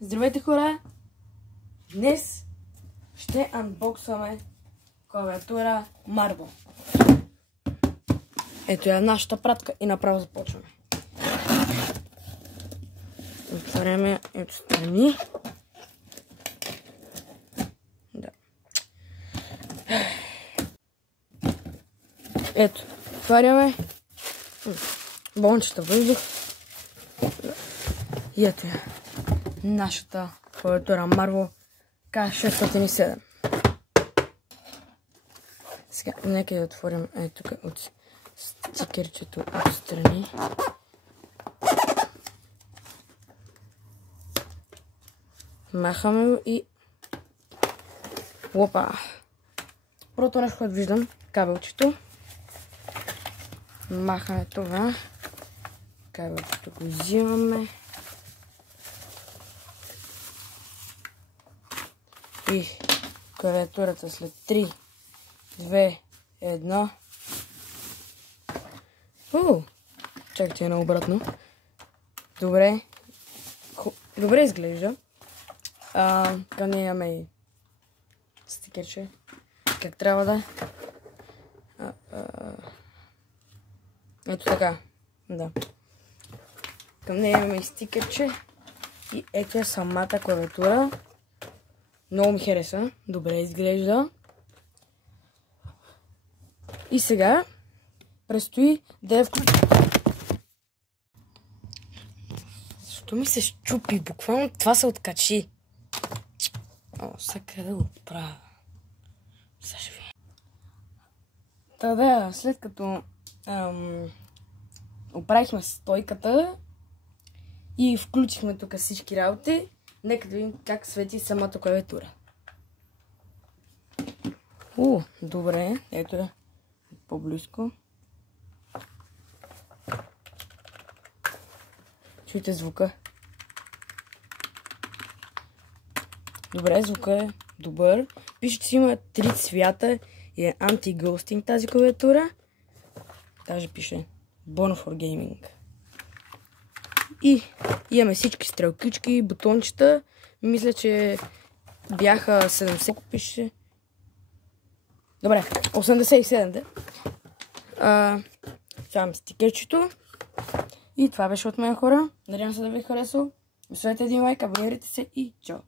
Здравейте хора! Днес ще анбоксваме клавиатура Marble. Ето е нашата пратка и направо започваме. Отваряме ето страни. Да. Ето, отваряме. Болнчета въздух. И ето е нашата клавиатура Marble K607. Сега, нека да отворим тук от стикерчето отстрани. Махаме го и опа! Първото нещо, което виждам, кабелчето. Махаме това. Кабелчето го взимаме. И клавиатурата след 3, 2, 1. Чакайте едно обратно. Добре. Добре изглежда. Към нея имаме и стикерче. Как трябва да е. Ето така. Да. Към нея имаме и стикерче. И ето е самата клавиатура. Много ми хареса. Добре изглежда. И сега предстои да я включим. Защо ми се щупи? Буквално това се откачи. Сега къде да го правя? Сега ще ви. Да, след като оправихме стойката и включихме тук всички работи, нека да видим как свети самата клавиатура. Добре, ето е по-близко. Чуйте звука. Добре, звука е добър. Пише, че има 3 цвята и е анти-гълстинг тази клавиатура. Даже пише Born for Gaming. И имаме всички стрелкички, бутончета. Мисля, че бяха 70, пише. Добре, 87, да. Слагам стикерчето. И това беше от мен, хора. Надявам се да ви е харесало. Оставете един лайк, абонирайте се и чао!